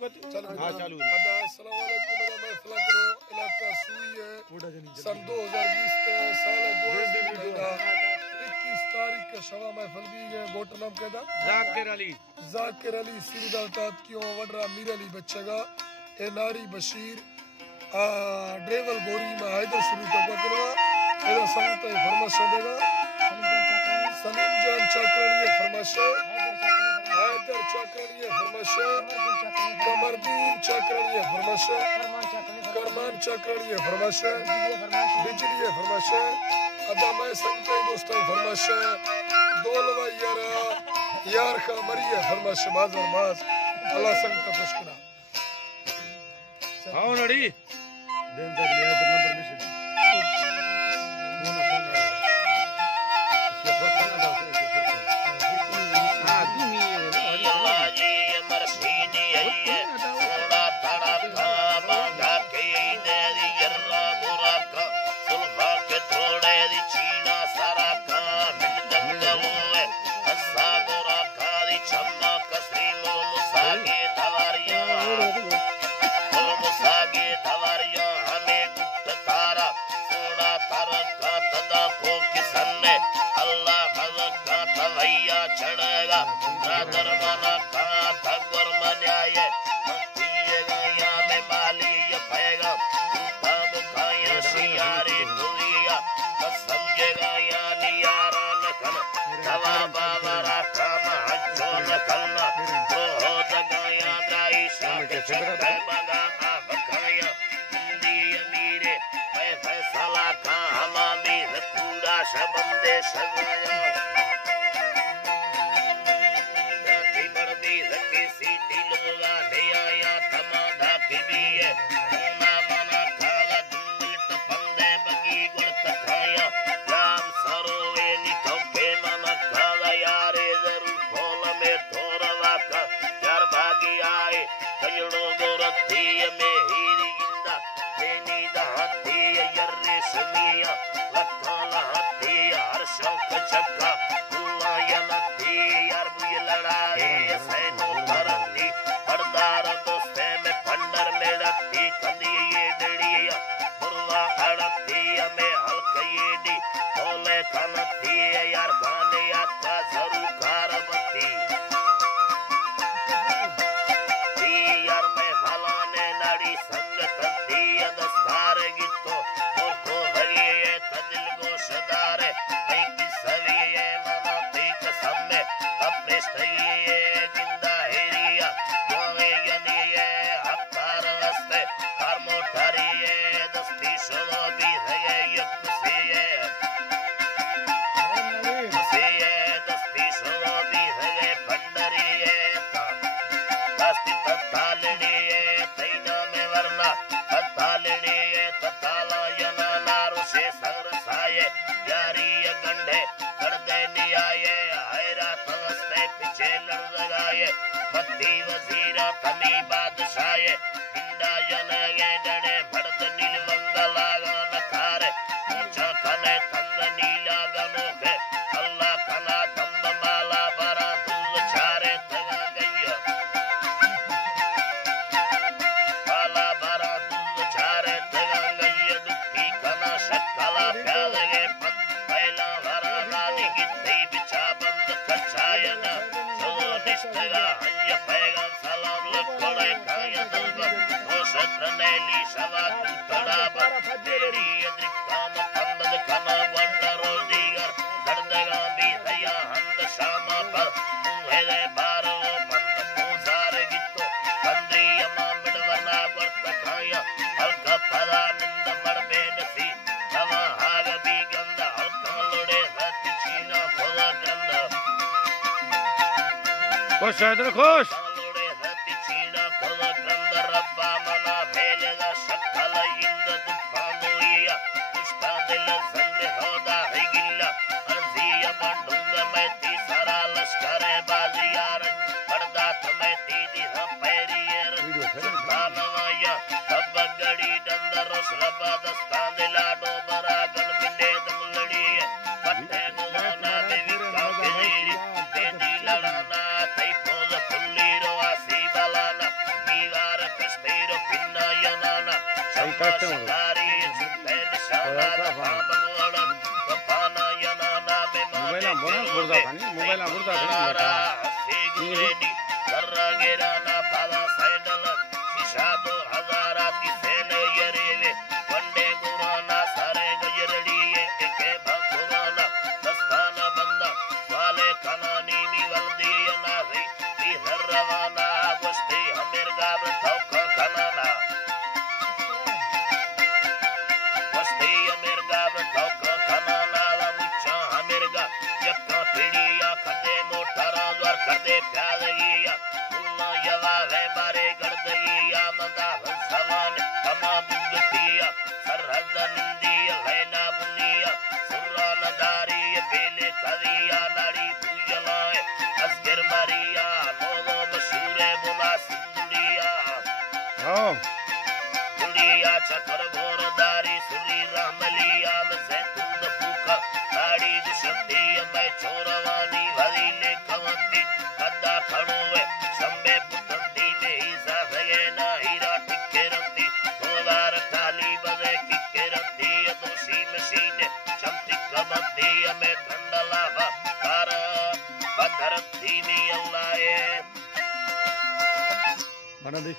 करती चलो हां चालू अस्सलाम वालेकुम मेरा महफिल करो इलाका सुई है सन 2020 साल 21 तारीख का शवा महफिल दी है गोट नाम कहदा जाकिर अली सीरदातात क्यों वडरा मीर अली बच्चेगा ए नारी बशीर ड्रेवल गोरी में हैदर शुरू तो करवा एदा संत फरमाश देगा सलीम जान चाकरानी फरमाश हैदर चाकरानी फरमाश कमरदीन चाकरानी फरमाश करमान चाकरानी फरमाश बिजली फरमाश अदा मैं संत दोस्तों फरमाश दोलवा यार का मरिया फरमाश बाजार बाज अल्लाह संत खुशकरा आओ नड़ी देन दे लिया नंबर में चढ़ेगा दरमाना का थगवर मनाए मंतीएगा में माली ये पैगा तब खाया सियारी दुनिया बस समझेगा या नियारा न खन दवा बाबरा काम हजो न खन्ना तो हो दगाया दाई शाह चक्कर मगा आप खाया हिंदी अमीरे फैसला का हमामी पूरा शबंदे सगाया खुश खुश शंगारी सुते निशाना बाबगोड़ तफाना यनाना में मोबाइल बोना बुर्दा खानी मोबाइल बुर्दा खानी गिरेनी करगेरा ना पादा सैडल शिशादो हजारा की सेने यरेवे वंडे गुराना सारे गजरड़ी ये एके भगुराना दस्ताना बंदा वाले कनानी मी वल्दी यनारी ती हरवाना गोष्ठी हमेर गाब तौक कनाना गोष्ठी हमेर गाब तौक कनाना ला मुच्चा हमेर गा यक्का पीड़िया खदे मोटरा द्वार खदे प्यालिया मुल्ला यवाले बारे गड़दइया मदा हंसवान कमा बुद्धिया सरहद निंदिया लेना बुनिया सुरा नदारी बेले कलिया नाड़ी बुयलाए असगर मरिया लोगो मशहूरे बुला सिंदुलिया दुनिया चकर घोरदारी सुरी रहमलिया में जैतून फूका नाड़ी दुशंदी मैं चोरवानी भरी ले कवंती कद्दा खड़ोए शंबे पुतंदी में ही साफे ना हीरा टिके रंती दोलार ताली बजे किके रंती दोषी मशीने चमती कमंती में ठंडला कार बधरती में अल्लाह बना दे